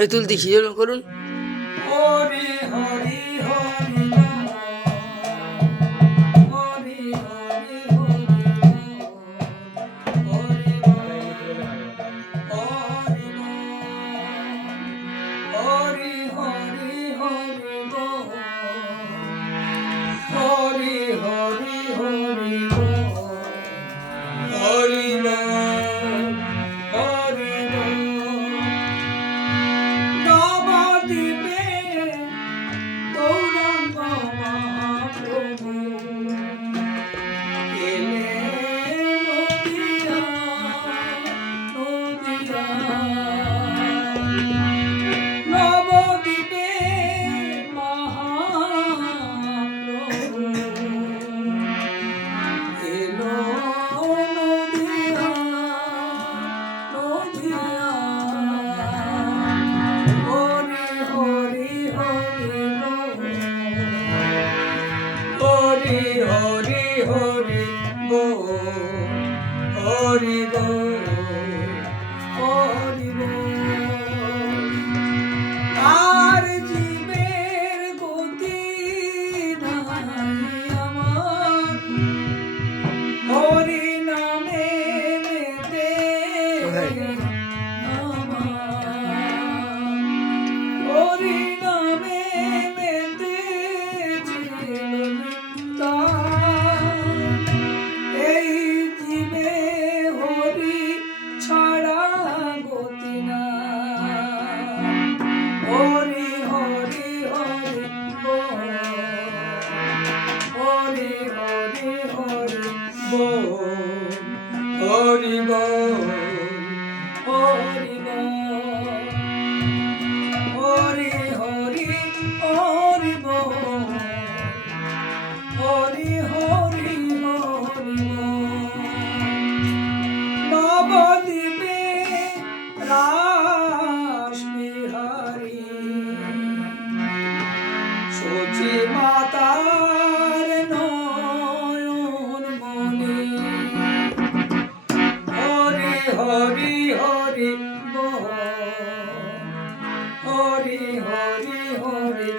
এই তুলতে কি করুন। হরি হরি হরি হরি হরি হরি হরি হরি হরি হরি হরি হরি হরি হরি নবদ্বীপে গৌরাঙ্গ মহাপ্রভু এলেন নদিয়া নদিয়া নবদ্বীপে মহাপ্রভু এলো নদিয়া নদিয়া হরি হরি হরি হরি হরি হরি হরি হরি আর জীবের গতি নাই আমার হরি নামে মেতে হরি নামে মেতে এই জীবে হরি ছাড়া গতি না হরি হরি হরি হরি হরি হরি হরি হরি হরি হরি হরি হরি হরি হরি নবদ্বীপে রাস বিহারী সচি মাতার নয়ন মনি হরি হরি হরি হরি হরি হরি